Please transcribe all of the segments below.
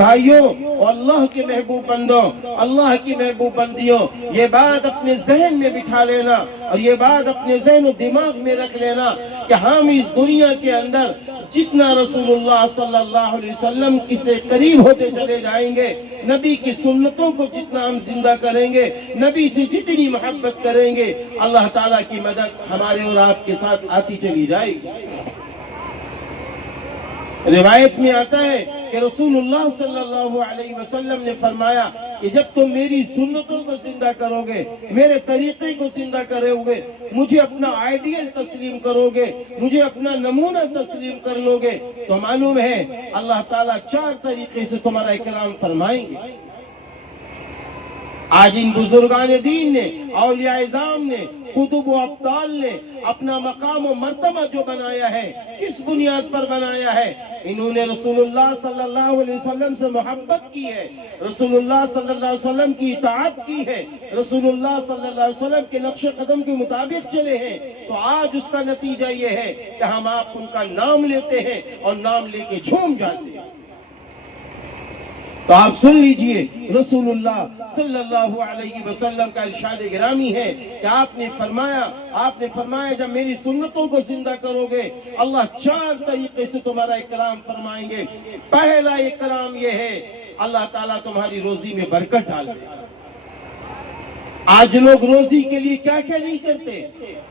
بھائیوں اور اللہ کے محبوب بندوں، اللہ کی محبوب بندیوں، یہ بات اپنے ذہن میں بٹھا لینا اور یہ بات اپنے ذہن و دماغ میں رکھ لینا کہ ہم اس دنیا کے اندر جتنا رسول اللہ صلی اللہ علیہ وسلم سے قریب ہوتے چلے جائیں گے، نبی کی سنتوں کو جتنا ہم زندہ کریں گے، نبی سے جتنی محبت کریں گے، اللہ تعالیٰ کی مدد ہمارے اور آپ کے ساتھ آتی چلی جائے گی۔ روایت میں آتا ہے کہ رسول اللہ صلی اللہ علیہ وسلم نے فرمایا کہ جب تم میری سنتوں کو زندہ کرو گے، میرے طریقے کو زندہ کرو گے، مجھے اپنا آئیڈیل تسلیم کرو گے، مجھے اپنا نمونہ تسلیم کر لو گے، تو معلوم ہے اللہ تعالیٰ 4 طریقے سے تمہارا اکرام فرمائیں گے۔ آج ان بزرگان دین نے، اولیاء اعظام نے، قطب و ابطال نے اپنا مقام و مرتبہ جو بنایا ہے، کس بنیاد پر بنایا ہے؟ انہوں نے رسول اللہ صلی اللہ علیہ وسلم سے محبت کی ہے، رسول اللہ صلی اللہ علیہ وسلم کی اطاعت کی ہے، رسول اللہ صلی اللہ علیہ وسلم کے نقش قدم کے مطابق چلے ہیں، تو آج اس کا نتیجہ یہ ہے کہ ہم آپ ان کا نام لیتے ہیں اور نام لے کے جھوم جاتے ہیں۔ تو آپ سن لیجئے، رسول اللہ صلی اللہ علیہ وسلم کا ارشاد گرامی ہے کہ آپ نے فرمایا جب میری سنتوں کو زندہ کرو گے، اللہ 4 طریقے سے تمہارا اکرام فرمائیں گے۔ پہلا اکرام یہ ہے، اللہ تعالیٰ تمہاری روزی میں برکت ڈال دے۔ آج لوگ روزی کے لیے کیا کیا نہیں کرتے؟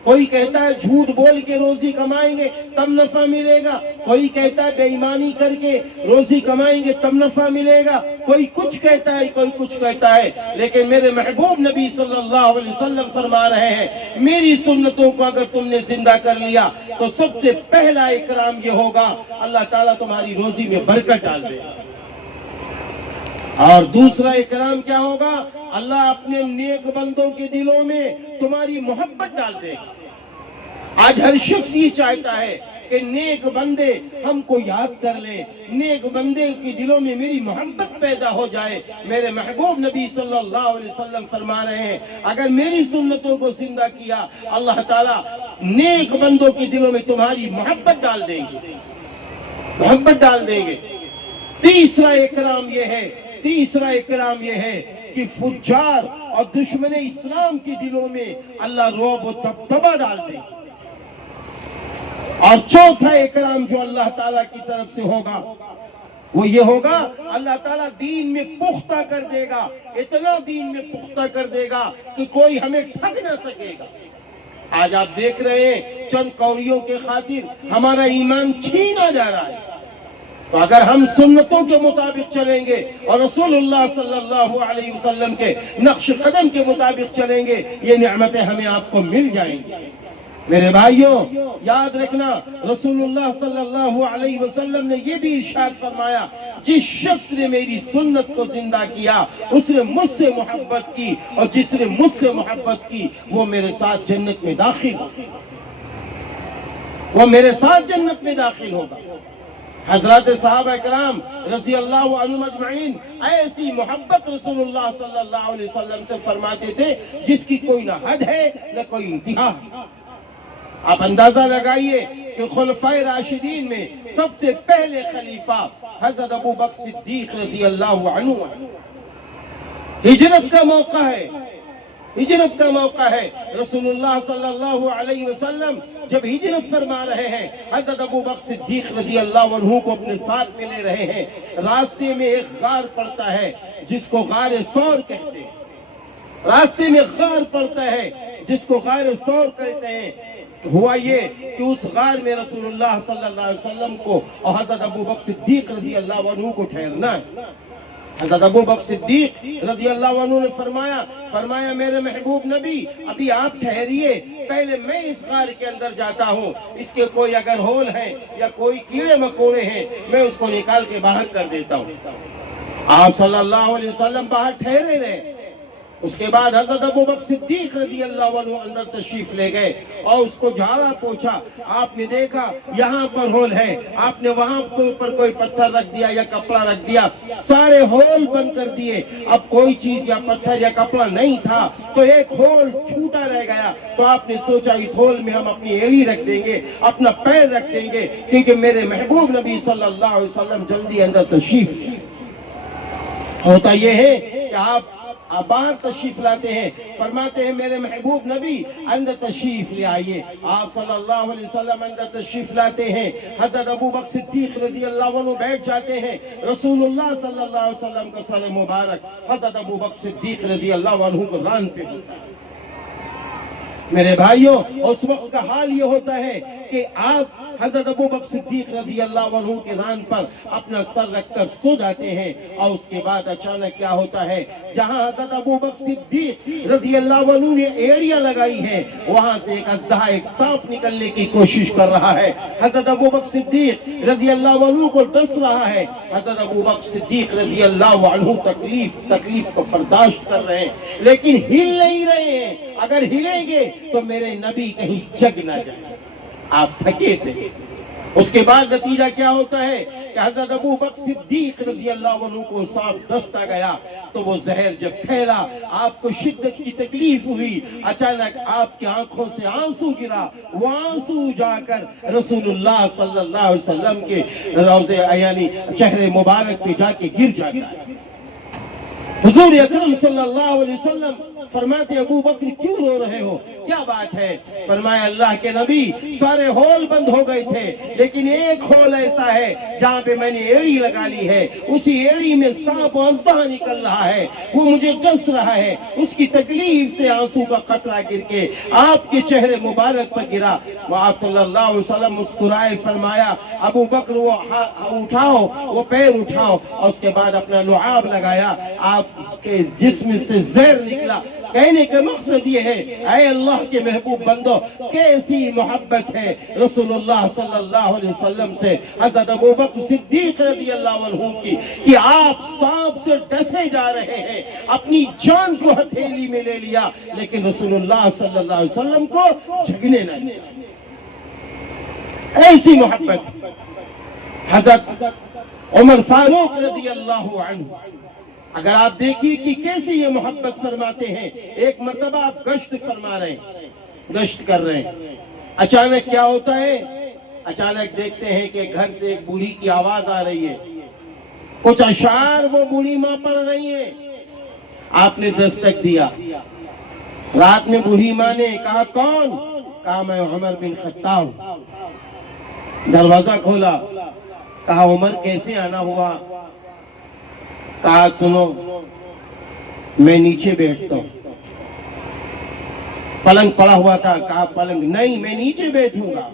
کوئی کہتا ہے جھوٹ بول کے روزی کمائیں گے تب نفع ملے گا، کوئی کہتا ہے بے ایمانی کر کے روزی کمائیں گے تب نفع ملے گا، کوئی کچھ کہتا ہے، کوئی کچھ کہتا ہے، لیکن میرے محبوب نبی صلی اللہ علیہ وسلم فرما رہے ہیں میری سنتوں کو اگر تم نے زندہ کر لیا تو سب سے پہلا اکرام یہ ہوگا، اللہ تعالیٰ تمہاری روزی میں برکت ڈال دے گا۔ اور دوسرا اکرام کیا ہوگا؟ اللہ اپنے نیک بندوں کے دلوں میں تمہاری محبت ڈال دے گا۔ آج ہر شخص یہ چاہتا ہے کہ نیک بندے ہم کو یاد کر لیں، نیک بندے کی دلوں میں میری محبت پیدا ہو جائے۔ میرے محبوب نبی صلی اللہ علیہ وسلم فرما رہے ہیں اگر میری سنتوں کو زندہ کیا، اللہ تعالیٰ نیک بندوں کے دلوں میں تمہاری محبت ڈال دیں گے، محبت ڈال دیں گے۔ تیسرا اکرام یہ ہے کہ فجار اور دشمن اسلام کے دلوں میں اللہ رعب و دبدبہ ڈال دے گا۔ اور چوتھا اکرام جو اللہ تعالیٰ کی طرف سے ہوگا وہ یہ ہوگا، اللہ تعالیٰ دین میں پختہ کر دے گا، اتنا دین میں پختہ کر دے گا کہ کوئی ہمیں ٹھگ نہ سکے گا۔ آج آپ دیکھ رہے ہیں چند کوریوں کے خاطر ہمارا ایمان چھینا جا رہا ہے۔ تو اگر ہم سنتوں کے مطابق چلیں گے اور رسول اللہ صلی اللہ علیہ وسلم کے نقش قدم کے مطابق چلیں گے، یہ نعمتیں ہمیں آپ کو مل جائیں گی۔ میرے بھائیوں یاد رکھنا، رسول اللہ صلی اللہ علیہ وسلم نے یہ بھی ارشاد فرمایا جس شخص نے میری سنت کو زندہ کیا اس نے مجھ سے محبت کی، اور جس نے مجھ سے محبت کی وہ میرے ساتھ جنت میں داخل ہوگا، وہ میرے ساتھ جنت میں داخل ہوگا۔ حضرات صحابہ کرام رضی اللہ عنہم اجمعین ایسی محبت رسول اللہ صلی اللہ علیہ وسلم سے فرماتے تھے جس کی کوئی نہ حد ہے نہ کوئی انتہا ہے۔ آپ اندازہ لگائیے کہ خلفائے راشدین میں سب سے پہلے خلیفہ حضرت ابو بکر صدیق رضی اللہ عنہ، ہجرت کا موقع ہے، ہجرت کا موقع ہے۔ رسول اللہ صلی اللہ علیہ وسلم جب ہجرت فرما رہے ہیں، حضرت ابو بکر صدیق رضی اللہ عنہ کو اپنے ساتھ میں لے رہے ہیں۔ راستے میں ایک غار پڑتا ہے جس کو غار ثور کہتے ہیں، راستے میں غار پڑتا ہے جس کو غار ثور کہتے ہیں۔ ہوا یہ کہ اس غار میں رسول اللہ صلی اللہ علیہ وسلم کو اور حضرت ابو بکر صدیق رضی اللہ عنہ کو ٹھہرنا ہے۔ حضرت ابو بکر صدیق رضی اللہ عنہ نے فرمایا میرے محبوب نبی ابھی آپ ٹھہریے، پہلے میں اس غار کے اندر جاتا ہوں، اس کے کوئی اگر ہول ہے یا کوئی کیڑے مکوڑے ہیں میں اس کو نکال کے باہر کر دیتا ہوں۔ آپ صلی اللہ علیہ وسلم باہر ٹھہرے رہے۔ اس کے بعد حضرت ابو بکر صدیق رضی اللہ عنہ اندر تشریف لے گئے اور اس کو جھاڑا پوچھا۔ آپ نے دیکھا یہاں پر ہول ہے، آپ نے وہاں پر کوئی پتھر رکھ دیا یا کپڑا رکھ دیا، سارے ہول بند کر دیے۔ اب کوئی چیز یا پتھر یا کپڑا نہیں تھا تو ایک ہول چھوٹا رہ گیا، تو آپ نے سوچا اس ہول میں ہم اپنی ایڑی رکھ دیں گے، اپنا پیر رکھ دیں گے، کیونکہ میرے محبوب نبی صلی اللہ علیہ وسلم جلدی اندر تشریف لے۔ ہوتا یہ ہے کہ آپ باہر تشریف لاتے ہیں، فرماتے ہیں میرے محبوب نبی اندر تشریف لے آئیے، آپ صلی اللہ علیہ وسلم اندر تشریف لاتے ہیں، حضرت ابو بکر صدیق رضی اللہ عنہ بیٹھ جاتے ہیں، رسول اللہ صلی اللہ علیہ وسلم کا سر مبارک حضرت ابو بکر صدیق رضی اللہ عنہ کو ران پہ ہوتا ہے۔ میرے بھائیوں، اس وقت کا حال یہ ہوتا ہے کہ آپ حضرت ابو بکر صدیق رضی اللہ عنہ کے ران پر اپنا سر رکھ کر سو جاتے ہیں، اور اس کے بعد اچانک کیا ہوتا ہے، جہاں حضرت ابو بکر صدیق رضی اللہ عنہ نے ایڑیاں لگائی ہیں، وہاں سے ایک اژدہا، ایک سانپ نکلنے کی کوشش کر رہا ہے۔ حضرت ابو بکر صدیق رضی اللہ عنہ کو ڈس رہا ہے، حضرت ابو بکر صدیق رضی اللہ عنہ تکلیف کو برداشت کر رہے ہیں، لیکن ہل نہیں رہے ہیں۔ اگر ہلیں گے تو میرے نبی کہیں جگ نہ جائے، آپ تھکے تھے۔ اس کے بعد نتیجہ کیا ہوتا ہے کہ حضرت ابو بکر صدیق رضی اللہ عنہ کو سانپ ڈستا گیا تو وہ زہر جب پھیلا، آپ کو شدت کی تکلیف ہوئی، اچانک آپ کی آنکھوں سے آنسو گرا، وہ آنسو جا کر رسول اللہ صلی اللہ علیہ وسلم کے روضے یعنی چہرے مبارک پہ جا کے گر جاتا ہے۔ حضور اکرم صلی اللہ علیہ وسلم فرماتے ابو بکر کیوں رو رہے ہو، کیا بات ہے؟ فرمایا اللہ کے نبی سارے ہول بند ہو گئے تھے، لیکن ایک ہول ایسا ہے جہاں پہ میں نے ایڑی لگا لی ہے، اسی ایڑی میں سانپ و اژدہا نکل رہا ہے، وہ مجھے ڈس رہا ہے، اس کی تکلیف سے آنسو کا قطرہ گر کے آپ کے چہرے مبارک پر گرا۔ وہ آپ صلی اللہ علیہ وسلم مسکرائے، فرمایا ابو بکر وہ اٹھاؤ، وہ پیر اٹھاؤ، اور اس کے بعد اپنا لعاب لگایا، آپ کے جسم سے زہر نکلا۔ کہنے کا مقصد یہ ہے، اے اللہ کے محبوب بندو، کیسی محبت ہے رسول اللہ صلی اللہ علیہ وسلم سے حضرت ابو بکر صدیق رضی اللہ عنہ کی، کہ آپ سانپ سے ڈسے جا رہے ہیں، اپنی جان کو ہتھیلی میں لے لیا، لیکن رسول اللہ صلی اللہ علیہ وسلم کو جھگنے نہ دیا۔ ایسی محبت حضرت عمر فاروق رضی اللہ عنہ، اگر آپ دیکھیے کہ کیسی یہ محبت فرماتے ہیں۔ ایک مرتبہ آپ گشت فرما رہے ہیں، گشت کر رہے ہیں، اچانک کیا ہوتا ہے، اچانک دیکھتے ہیں کہ گھر سے ایک بوڑھی کی آواز آ رہی ہے، کچھ اشعار وہ بوڑھی ماں پڑھ رہی ہیں۔ آپ نے دستک دیا، رات میں بوڑھی ماں نے کہا کون؟ کہا میں عمر بن خطاب۔ دروازہ کھولا، کہا عمر کیسے آنا ہوا؟ کہا سنو میں نیچے بیٹھتا ہوں۔ پلنگ پڑا ہوا تھا، کہا پلنگ نہیں میں نیچے بیٹھوں گا۔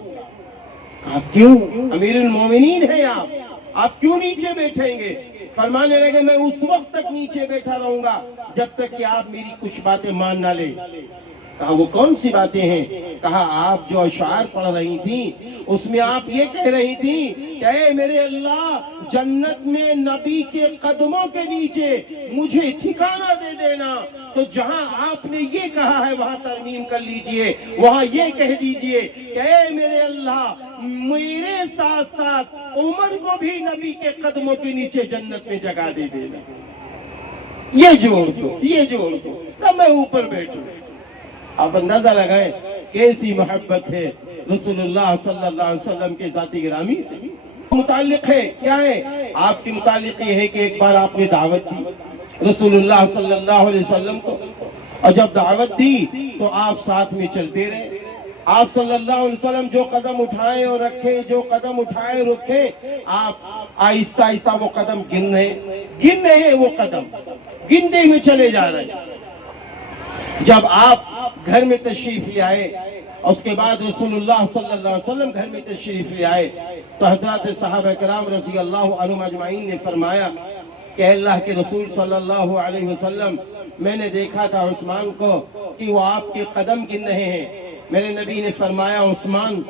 کہا کیوں؟ امیر المومنین ہیں آپ کیوں نیچے بیٹھیں گے؟ فرمانے لگے میں اس وقت تک نیچے بیٹھا رہوں گا جب تک کہ آپ میری کچھ باتیں مان نہ لیں۔ کہا وہ کون سی باتیں ہیں؟ کہا آپ جو اشعار پڑھ رہی تھیں اس میں آپ یہ کہہ رہی تھیں کہ اے میرے اللہ جنت میں نبی کے قدموں کے نیچے مجھے ٹھکانہ دے دینا، تو جہاں آپ نے یہ کہا ہے وہاں ترمیم کر لیجئے، وہاں یہ کہہ دیجئے کہ اے میرے اللہ میرے ساتھ ساتھ عمر کو بھی نبی کے قدموں کے نیچے جنت میں جگہ دے دینا۔ یہ جوڑ دو تب میں اوپر بیٹھوں۔ آپ اندازہ لگائیں کیسی محبت ہے رسول اللہ صلی اللہ علیہ وسلم کے ذاتی گرامی سے۔ متعلق ہے کیا ہے؟ آپ کے متعلق یہ ہے کہ ایک بار آپ نے دعوت دی رسول اللہ صلی اللہ علیہ وسلم کو، اور جب دعوت دی تو آپ ساتھ میں چلتے رہے۔ آپ صلی اللہ علیہ وسلم جو قدم اٹھائے اور رکھے، جو قدم اٹھائے رکھے، آپ آہستہ آہستہ وہ قدم گن رہے ہیں، وہ قدم گنتے ہوئے چلے جا رہے ہیں۔ جب آپ گھر میں تشریف لے آئے، اس کے بعد رسول اللہ صلی اللہ علیہ وسلم گھر میں تشریف لے آئے، تو حضرات صحابہ کرام رضی اللہ عنہم اجمعین نے فرمایا کہ اللہ کے رسول صلی اللہ علیہ وسلم میں نے دیکھا تھا عثمان کو کہ وہ آپ کے قدم گن رہے ہیں۔ میرے نبی نے فرمایا عثمان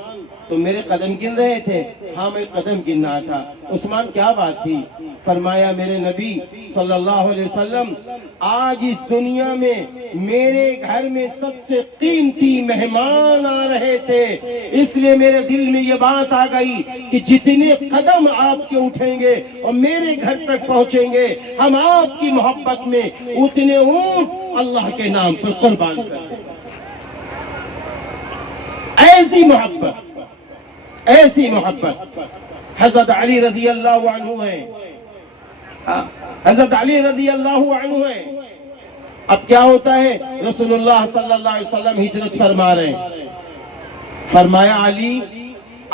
تو میرے قدم گن رہے تھے؟ ہاں میں قدم گن رہا تھا۔ عثمان کیا بات تھی؟ فرمایا میرے نبی صلی اللہ علیہ وسلم آج اس دنیا میں میرے گھر میں سب سے قیمتی مہمان آ رہے تھے، اس لیے میرے دل میں یہ بات آ گئی کہ جتنے قدم آپ کے اٹھیں گے اور میرے گھر تک پہنچیں گے، ہم آپ کی محبت میں اتنے اونٹ اللہ کے نام پر قربان کریں۔ ایسی محبت حضرت علی رضی اللہ عنہ ہے۔ حضرت علی رضی اللہ عنہ ہے. اب کیا ہوتا ہے, رسول اللہ صلی اللہ علیہ وسلم ہجرت فرما رہے ہیں. فرمایا علی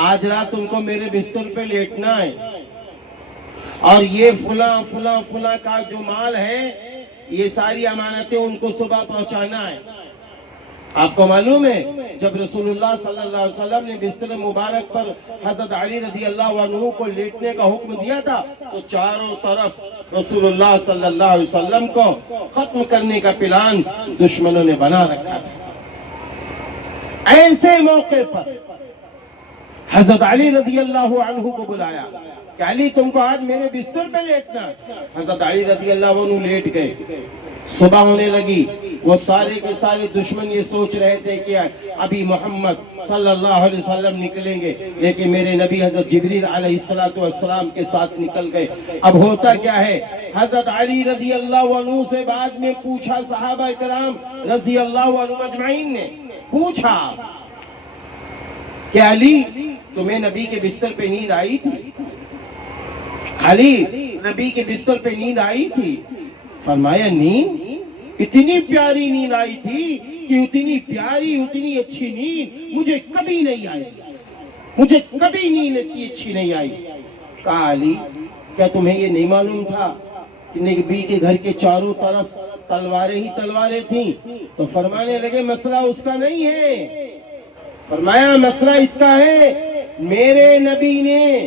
آج رات تم کو میرے بستر پہ لیٹنا ہے, اور یہ فلاں فلاں فلاں کا جو مال ہے یہ ساری امانتیں ان کو صبح پہنچانا ہے. آپ کو معلوم ہے جب رسول اللہ صلی اللہ علیہ وسلم نے بستر مبارک پر حضرت علی رضی اللہ عنہ کو لیٹنے کا حکم دیا تھا تو چاروں طرف رسول اللہ صلی اللہ علیہ وسلم کو ختم کرنے کا پلان دشمنوں نے بنا رکھا تھا. ایسے موقع پر حضرت علی رضی اللہ عنہ کو بلایا کہ علی تم کو آج میرے بستر پہ لیٹنا. حضرت علی رضی اللہ عنہ لیٹ گئے. صبح ہونے لگی, وہ سارے کے سارے دشمن یہ سوچ رہے تھے کہ ابھی محمد صلی اللہ علیہ وسلم نکلیں گے, لیکن میرے نبی حضرت جبریل علیہ السلام کے ساتھ نکل گئے. اب ہوتا کیا ہے, حضرت علی رضی اللہ عنہ سے بعد میں پوچھا, صحابہ کرام رضی اللہ عنہ اجمعین نے پوچھا کہ علی تمہیں نبی کے بستر پہ نیند آئی تھی؟ علی نبی کے بستر پہ نیند آئی تھی؟ فرمایا نیند, اتنی پیاری نیند آئی تھی کہ اتنی پیاری اتنی اچھی نیند مجھے کبھی نہیں آئی, مجھے کبھی نیند اتنی اچھی نہیں آئی. کہا علی کیا تمہیں یہ نہیں معلوم تھا کہ نبی کے گھر کے چاروں طرف تلواریں ہی تلواریں تھیں؟ تو فرمانے لگے مسئلہ اس کا نہیں ہے. فرمایا مسئلہ اس کا ہے, میرے نبی نے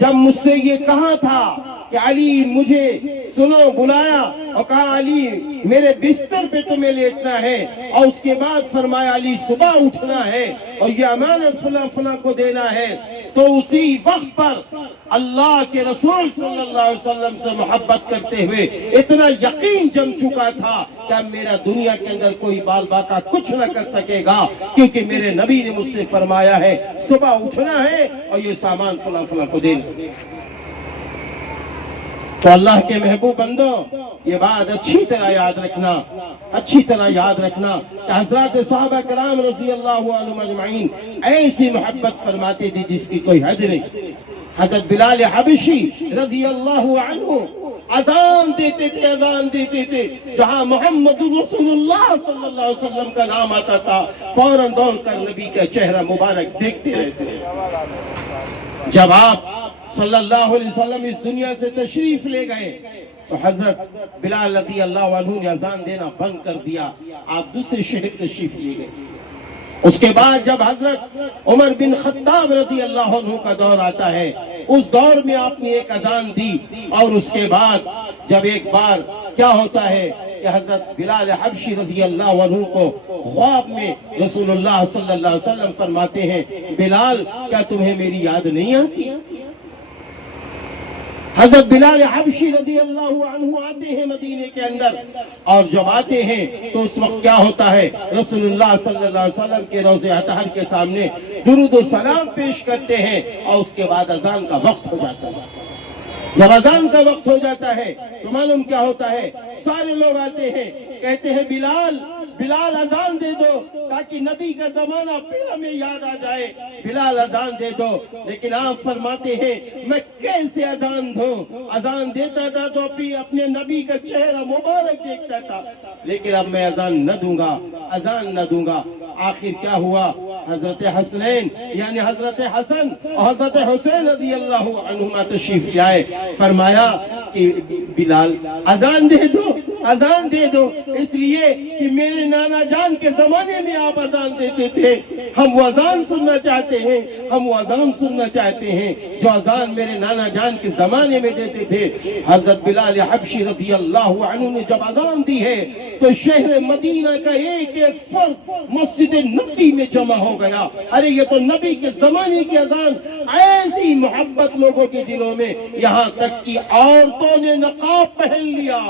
جب مجھ سے یہ کہا تھا کہ علی مجھے سنو بلایا اور کہا علی میرے بستر پہ تمہیں لیٹنا ہے, اور اس کے بعد فرمایا علی صبح اٹھنا ہے اور یہ امانت فلاں فلاں کو دینا ہے, تو اسی وقت پر اللہ کے رسول صلی اللہ علیہ وسلم سے محبت کرتے ہوئے اتنا یقین جم چکا تھا کہ اب میرا دنیا کے اندر کوئی بال باقا کچھ نہ کر سکے گا, کیونکہ میرے نبی نے مجھ سے فرمایا ہے صبح اٹھنا ہے اور یہ سامان فلاں فلاں کو دینا. تو اللہ کے محبوب بندو یہ بات اچھی طرح یاد رکھنا, اچھی طرح یاد رکھنا کہ حضرات صحابہ کرام رضی اللہ عنہم اجمعین ایسی محبت فرماتے تھے جس کی کوئی حد نہیں. حضرت بلال حبشی رضی اللہ عنہ اذان دیتے تھے, اذان دیتے تھے, جہاں محمد رسول اللہ صلی اللہ علیہ وسلم کا نام آتا تھا فوراً دوڑ کر نبی کا چہرہ مبارک دیکھتے رہتے تھے. جب آپ صلی اللہ علیہ وسلم اس دنیا سے تشریف لے گئے تو حضرت بلال رضی اللہ عنہ نے اذان دینا بند کر دیا, آپ دوسرے شہر تشریف لے گئے. اس کے بعد جب حضرت عمر بن خطاب رضی اللہ عنہ کا دور آتا ہے, اس دور میں آپ نے ایک اذان دی, اور اس کے بعد جب ایک بار کیا ہوتا ہے کہ حضرت بلال حبشی رضی اللہ عنہ کو خواب میں رسول اللہ صلی اللہ علیہ وسلم فرماتے ہیں بلال کیا تمہیں میری یاد نہیں آتی؟ حضرت بلال حبشی رضی اللہ عنہ آتے ہیں مدینے کے اندر, اور جب آتے ہیں تو اس وقت کیا ہوتا ہے, رسول اللہ صلی اللہ علیہ وسلم کے روضہ اطہر کے سامنے درود و سلام پیش کرتے ہیں, اور اس کے بعد اذان کا وقت ہو جاتا ہے. جب اذان کا وقت ہو جاتا ہے تو معلوم کیا ہوتا ہے, سارے لوگ آتے ہیں, کہتے ہیں بلال بلال اذان دے دو تاکہ نبی کا زمانہ پھر ہمیں یاد آ جائے, بلال اذان دے دو. لیکن آپ فرماتے ہیں میں کیسے اذان دوں, اذان دیتا تھا تو اپنے نبی کا چہرہ مبارک دیکھتا تھا, لیکن اب میں اذان نہ دوں گا, اذان نہ دوں گا. آخر کیا ہوا, حضرت حسنین یعنی حضرت حسن اور حضرت حسین رضی اللہ عنہما تشریف لے آئے. فرمایا کہ بلال اذان دے دو, اذان دے دو, اس لیے کہ میرے نانا جان کے زمانے میں آپ اذان دیتے تھے, ہم وہ اذان سننا چاہتے ہیں, ہم وہ اذان سننا چاہتے ہیں جو اذان میرے نانا جان کے زمانے میں دیتے تھے. حضرت بلال حبشی رضی اللہ عنہ نے جب اذان دی ہے تو شہر مدینہ کا ایک ایک فرد مسجد نبی میں جمع ہو گیا. ارے یہ تو نبی کے زمانے کی اذان, ایسی محبت لوگوں کے دلوں میں, یہاں تک کہ عورتوں نے نقاب پہن لیا,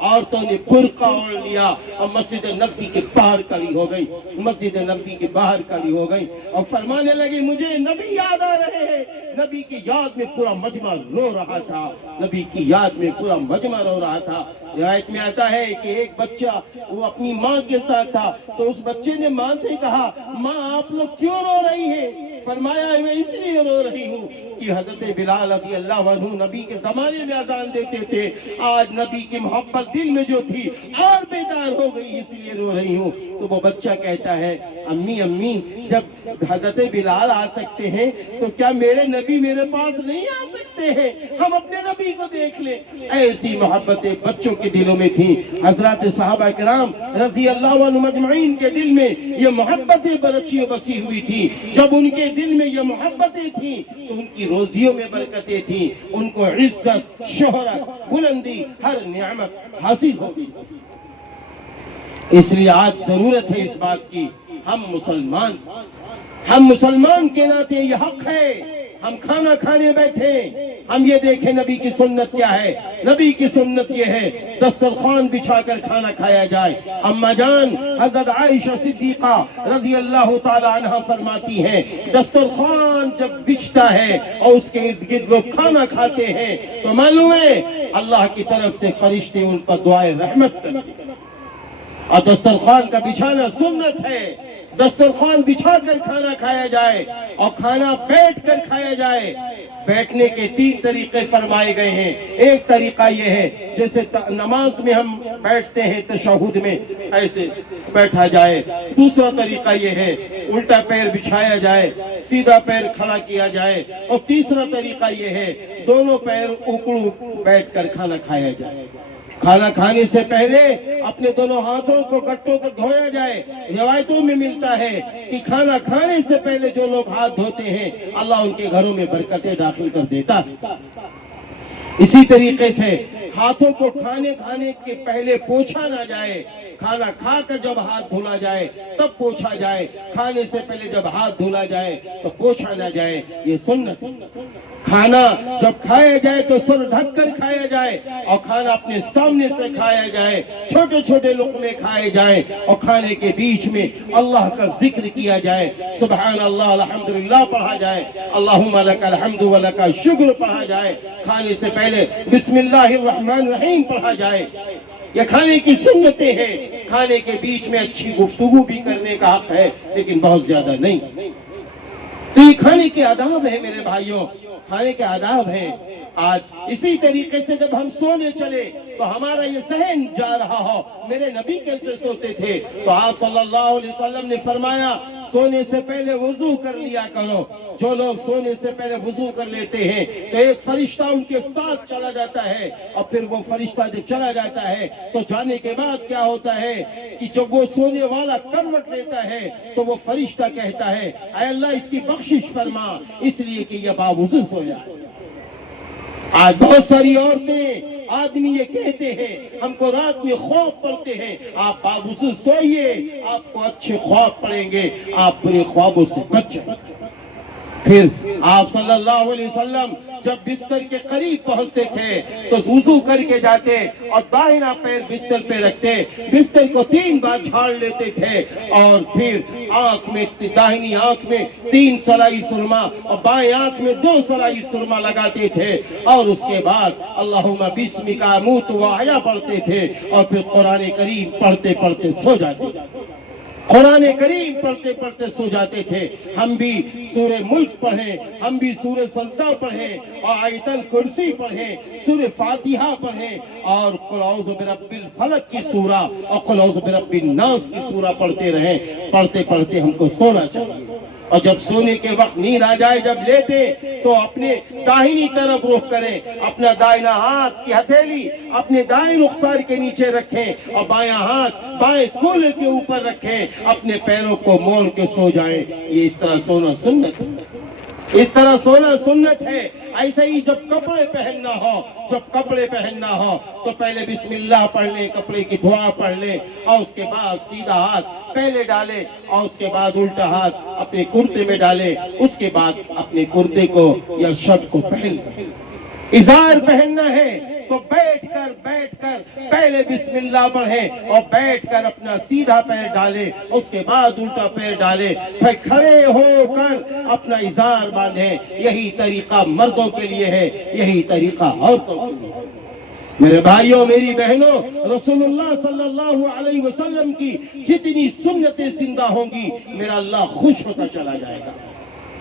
عورتوں نے برقع اوڑھ لیا اور مسجد نبی کے باہر کھڑی ہو گئی, مسجد نبی کے باہر کھڑی ہو گئی اور فرمانے لگی مجھے نبی یاد آ رہے ہیں. نبی کی یاد میں پورا مجمع رو رہا تھا, نبی کی یاد میں پورا مجمع رو رہا تھا. روایت میں آتا ہے کہ ایک بچہ وہ اپنی ماں کے ساتھ تھا, تو اس بچے نے ماں سے کہا ماں آپ لوگ کیوں رو رہی ہیں؟ فرمایا میں اس لیے رو رہی ہوں کہ حضرت بلال رضی اللہ عنہ نبی کے زمانے میں اذان دیتے تھے، آج نبی کی محبت دل میں جو تھی اور بیدار ہو گئی، اس لیے رو رہی ہوں۔ تو وہ بچہ کہتا ہے امی امی جب حضرت بلال آ سکتے ہیں تو کیا میرے نبی میرے پاس نہیں آ سکتے ہیں؟ ہم اپنے نبی کو دیکھ لیں۔ ایسی محبتیں بچوں کے دلوں میں تھی۔ حضرات صحابہ کرام رضی اللہ عنہم اجمعین کے دل میں یہ محبتیں برچی و بسی ہوئی تھی۔ جب ان کے دل میں یہ محبتیں تھیں تو ان کی روزیوں میں برکتیں تھیں، ان کو عزت، شہرت، بلندی، ہر نعمت حاصل ہو گئی۔ اس لیے آج ضرورت ہے اس بات کی، ہم مسلمان کے ناطے یہ حق ہے، ہم کھانا کھانے بیٹھے ہم یہ دیکھیں نبی کی سنت کیا ہے۔ نبی کی سنت یہ ہے دسترخوان بچھا کر کھانا کھایا جائے۔ اما جان حضرت عائشہ صدیقہ رضی اللہ تعالی عنہ فرماتی ہیں دسترخوان جب بچھتا ہے اور اس کے ارد گرد لوگ کھانا کھاتے ہیں تو معلوم ہے اللہ کی طرف سے فرشتے ان پر دعائے رحمت کرتے ہیں۔ اور دسترخوان کا بچھانا سنت ہے، دسترخوان بچھا کر کھانا کھایا جائے اور کھانا بیٹھ کر کھایا جائے۔ بیٹھنے کے 3 طریقے فرمائے گئے ہیں۔ ایک طریقہ یہ ہے جیسے نماز میں ہم بیٹھتے ہیں تشہد میں ایسے بیٹھا جائے۔ دوسرا طریقہ یہ ہے الٹا پیر بچھایا جائے، سیدھا پیر کھڑا کیا جائے، اور تیسرا طریقہ یہ ہے دونوں پیر اوپر بیٹھ کر کھانا کھایا جائے۔ کھانا کھانے سے پہلے اپنے دونوں ہاتھوں کو گٹوں کو دھویا جائے۔ روایتوں میں ملتا ہے کہ کھانا کھانے سے پہلے جو لوگ ہاتھ دھوتے ہیں اللہ ان کے گھروں میں برکتیں داخل کر دیتا ہے۔ اسی طریقے سے ہاتھوں کو کھانے کے پہلے پوچھا نہ جائے، کھانا کھا کر جب ہاتھ دھولا جائے تب پوچھا جائے، کھانے سے پہلے جب ہاتھ دھولا جائے تو پوچھا نہ جائے، یہ سنت۔ کھانا جب کھایا جائے تو سر ڈھک کر کھایا جائے اور کھانا اپنے سامنے سے کھایا جائے، چھوٹے چھوٹے لقمے کھائے جائیں اور کھانے کے بیچ میں اللہ کا ذکر کیا جائے، سبحان اللہ الحمدللہ پڑھا جائے، اللہم لک الحمد و لک الشکر پڑھا جائے، کھانے سے پہلے بسم اللہ الرحمن الرحیم پڑھا جائے۔ یہ کھانے کی سنتیں ہیں۔ کھانے کے بیچ میں اچھی گفتگو بھی کرنے کا حق ہے لیکن بہت زیادہ نہیں۔ تو یہ کھانے کے آداب ہیں میرے بھائیوں، کھانے کے آداب ہیں۔ آج اسی طریقے سے جب ہم سونے چلے تو ہمارا یہ ذہن جا رہا ہو میرے نبی کیسے سوتے تھے، تو آپ صلی اللہ علیہ وسلم نے فرمایا سونے سے پہلے وضو کر لیا کرو۔ جو لوگ سونے سے پہلے وضو کر لیتے ہیں تو ایک فرشتہ ان کے ساتھ چلا جاتا ہے، اور پھر وہ فرشتہ جب چلا جاتا ہے تو جانے کے بعد کیا ہوتا ہے کہ جب وہ سونے والا کروٹ لیتا ہے تو وہ فرشتہ کہتا ہے اے اللہ اس کی بخشش فرما، اس لیے کہ یہ باوضو سویا ہے۔ آج بہت ساری عورتیں آدمی یہ کہتے ہیں ہم کو رات میں خواب پڑتے ہیں، آپ باوضو سوئیے آپ کو اچھے خواب پڑیں گے، آپ برے خوابوں سے بچیں۔ پھر آپ صلی اللہ علیہ وسلم جب بستر کے قریب پہنچتے تھے تو وضو کر کے جاتے اور داہنا پیر بستر پہ رکھتے، بستر کو 3 بار جھاڑ لیتے تھے اور پھر آنکھ میں داہنی آنکھ میں 3 سلائی سرما اور بائیں آنکھ میں 2 سلائی سرما لگاتے تھے، اور اس کے بعد اللہم بسمک اموت و احیا پڑھتے تھے، اور پھر قرآن کریم پڑھتے پڑھتے سو جاتے تھے۔ قرآن کریم پڑھتے پڑھتے سو جاتے تھے۔ ہم بھی سورہ ملک پڑھیں، ہم بھی سورہ سجدہ پڑھیں اور آیت الکرسی پڑھیں، سورہ فاتحہ پڑھیں، اور قل اعوذ برب الفلق کی سورہ اور قل اعوذ برب الناس کی سورہ پڑھتے رہیں۔ پڑھتے پڑھتے ہم کو سونا چاہیے، اور جب سونے کے وقت نیند آ جائے جب لیتے تو اپنے داہنی طرف رخ کریں، اپنا دائنا ہاتھ کی ہتھیلی اپنے دائیں رخسار کے نیچے رکھیں اور بایاں ہاتھ بائیں کول کے اوپر رکھیں، اپنے پیروں کو موڑ کے سو جائیں۔ یہ اس طرح سونا سنت ہے، اس طرح سونا سنت ہے۔ ایسے ہی جب کپڑے پہننا ہو تو پہلے بسم اللہ پڑھ لیں، کپڑے کی دعا پڑھ لیں، اور اس کے بعد سیدھا ہاتھ پہلے ڈالیں اور اس کے بعد الٹا ہاتھ اپنے کرتے میں ڈالیں، اس کے بعد اپنے کرتے کو یا شرٹ کو پہن لیں۔ ازار پہننا ہے تو بیٹھ کر پہلے بسم اللہ پڑھیں اور بیٹھ کر اپنا سیدھا پیر ڈالیں، اس کے بعد الٹا پیر ڈالیں، پھر کھڑے ہو کر اپنا ازار باندھیں۔ یہی طریقہ مردوں کے لیے ہے، یہی طریقہ عورتوں کے لیے ہے۔ میرے بھائیوں میری بہنوں، رسول اللہ صلی اللہ علیہ وسلم کی جتنی سنتیں زندہ ہوں گی میرا اللہ خوش ہوتا چلا جائے گا۔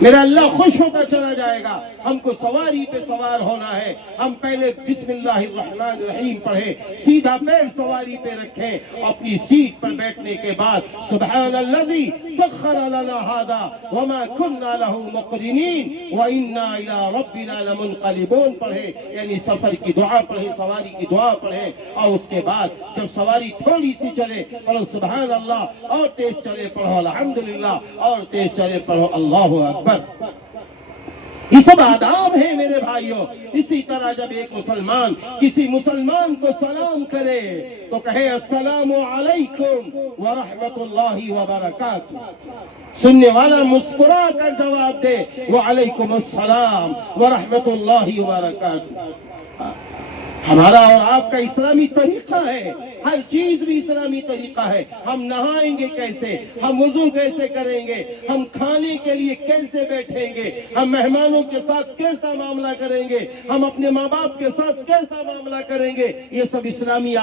میرا اللہ خوش ہوتا چلا جائے گا. ہم کو سواری پہ سوار ہونا ہے. ہم پہلے بسم اللہ الرحمن الرحیم پڑھے, سیدھا پیر سواری پہ رکھیں, اپنی سیٹ پر بیٹھنے کے بعد سبحان الذی سخر لنا ھذا وما كنا له مقرنین وانا الی ربنا لمنقلبون پڑھے, یعنی سفر کی دعا پڑھے, سواری کی دعا پڑھے. اور اس کے بعد جب سواری تھوڑی سی چلے پڑھو سبحان اللہ, اور تیز چلے پڑھو الحمدللہ, اور تیز چلے پڑھو اللہ اکبر. یہ سب آداب ہیں میرے بھائیوں. اسی طرح جب ایک مسلمان کسی مسلمان کو سلام کرے تو کہے السلام علیکم ورحمۃ اللہ وبرکاتہ. سننے والا مسکرا کر جواب دے وعلیکم السلام ورحمۃ اللہ وبرکاتہ. ہمارا اور آپ کا اسلامی طریقہ ہے, ہر چیز بھی اسلامی طریقہ ہے. ہم نہائیں گے کیسے, ہم وضو کیسے کریں گے, ہم کھانے کے لیے کیسے بیٹھیں گے, ہم مہمانوں کے ساتھ کیسا معاملہ کریں گے, ہم اپنے ماں باپ کے ساتھ کیسا معاملہ کریں گے, یہ سب اسلامی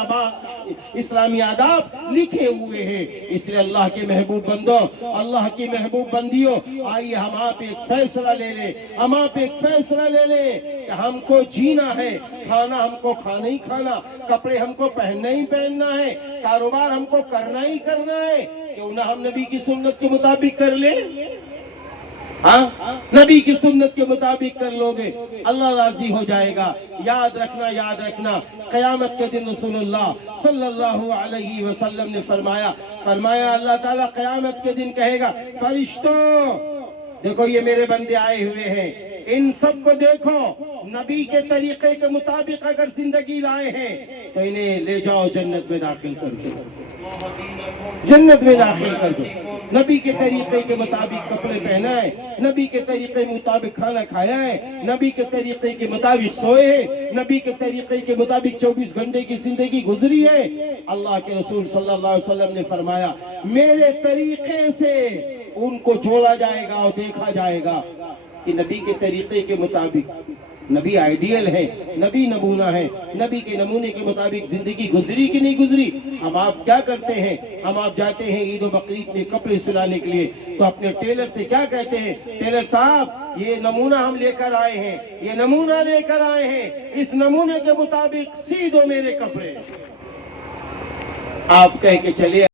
آداب لکھے ہوئے ہیں. اس لیے اللہ کے محبوب بندوں, اللہ کی محبوب بندیوں, آئیے ہم آپ ایک فیصلہ لے لیں, ہم آپ ایک فیصلہ لے لیں کہ ہم کو جینا ہے, کھانا ہم کو کھانا ہی کھانا, کپڑے ہم کو پہننا ہی پہننا ہے, کاروبار ہم کو کرنا ہی کرنا ہے. کیوں نہ ہم نبی کی سنت کے مطابق کر لیں؟ ہاں, نبی کی سنت کے مطابق کر لو گے اللہ راضی ہو جائے گا. یاد رکھنا قیامت کے دن رسول اللہ صلی اللہ علیہ وسلم نے فرمایا اللہ تعالیٰ قیامت کے دن کہے گا فرشتوں دیکھو یہ میرے بندے آئے ہوئے ہیں, ان سب کو دیکھو, نبی کے طریقے کے مطابق اگر زندگی لائے ہیں تو انہیں لے جاؤ جنت میں داخل کر دو, جنت میں داخل کر دو. نبی کے طریقے کے مطابق کپڑے پہنا ہے, نبی کے طریقے کے مطابق کھانا کھایا ہے, نبی کے طریقے کے مطابق سوئے ہیں, نبی کے طریقے کے مطابق 24 گھنٹے کی زندگی گزری ہے. اللہ کے رسول صلی اللہ علیہ وسلم نے فرمایا میرے طریقے سے ان کو جوڑا جائے گا اور دیکھا جائے گا کہ نبی کے طریقے کے مطابق, نبی آئیڈیل ہے, نبی نمونہ ہے, نبی کے نمونے کے مطابق زندگی گزری کہ نہیں گزری. ہم آپ کیا کرتے ہیں, ہم آپ جاتے ہیں عید و بقرعید میں کپڑے سلانے کے لیے تو اپنے ٹیلر سے کیا کہتے ہیں, ٹیلر صاحب یہ نمونہ ہم لے کر آئے ہیں, یہ نمونہ لے کر آئے ہیں, اس نمونے کے مطابق سی دو میرے کپڑے. آپ کہہ کے چلے